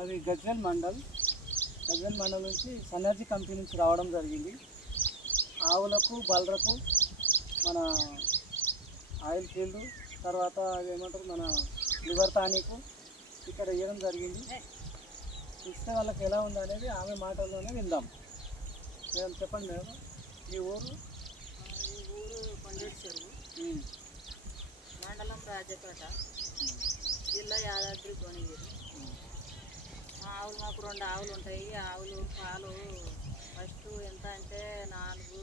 అది గజ్వేల్ మండల్ నుంచి సన్నర్జీ కంపెనీ నుంచి రావడం జరిగింది. ఆవులకు బల్రకు మన ఆయిల్ ఫీల్డ్, తర్వాత ఏమంటారు మన లివర్ టానిక్ ఇక్కడ ఇవ్వడం జరిగింది. ఇస్తే వాళ్ళకి ఎలా ఉంది అనేది ఆమె మాటల్లోనే విందాం. మేడం చెప్పండి మేడం, ఈ ఊరు? ఈ ఊరు కొండేటి చెరువు, మండలం రాజపేట, జిల్లా యాదాద్రి భువనగిరి. ఆవులు మాకు 2 ఆవులు ఉంటాయి. ఆవులు పాలు ఫస్ట్ ఎంత అంటే 4,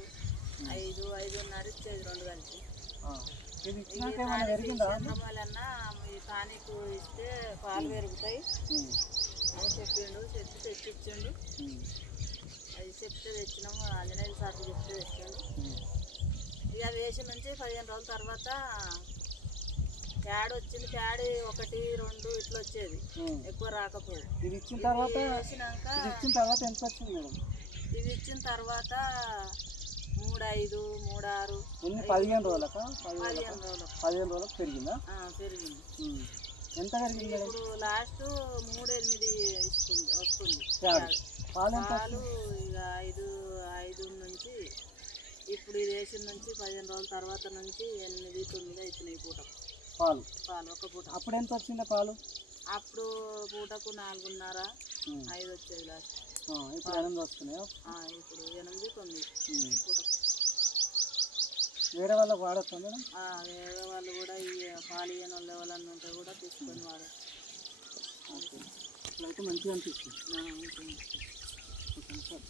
5, 5.5 ఇచ్చేది 2 కలిసి. వలన ఈ టానిక్ ఇస్తే పాలు పెరుగుతాయి అని చెప్పిండు. చెప్పి తెచ్చిచ్చిండు. అది చెప్తే తెచ్చినాము. ఆంజనేయులు సార్కి చెప్తే తెచ్చాడు. ఇక అది వేసిన నుంచి 15 రోజుల తర్వాత ప్యాడ్ వచ్చింది. ప్యాడ్ 1, 2 ఇట్లా వచ్చేది, ఎక్కువ రాకపోదు. ఇది ఇచ్చిన తర్వాత ఎంత వచ్చింది మేడం? ఇది ఇచ్చిన తర్వాత 3, 5, 3, 6 15 రోజులకు 15 రోజులకు పెరిగిందా? పెరిగింది. ఎంత పెరిగింది? ఇప్పుడు లాస్ట్ 3.8 వస్తుంది పాలు. ఇక 5 నుంచి ఇప్పుడు ఇది వేసిన నుంచి 15 రోజుల తర్వాత నుంచి 8, 9 అవుతున్నాయి పూట పాలు. ఒక పూట. అప్పుడు ఎంత వచ్చిందా పాలు? అప్పుడు పూటకు 4.5, 5 వచ్చేది లాస్ట్. ఇప్పుడు 8 వస్తున్నాయా? ఇప్పుడు 8, 9 పూటకు. వేరే వాళ్ళకి వాడచ్చా మేడం? వేరే వాళ్ళు కూడా ఈ పాలు ఇయ్యని వాళ్ళ ఎవరన్నా ఉంటే కూడా తీసుకొని వాడచ్చు. ఇట్లయితే మంచిగా అనిపిస్తుంది. Okay sir.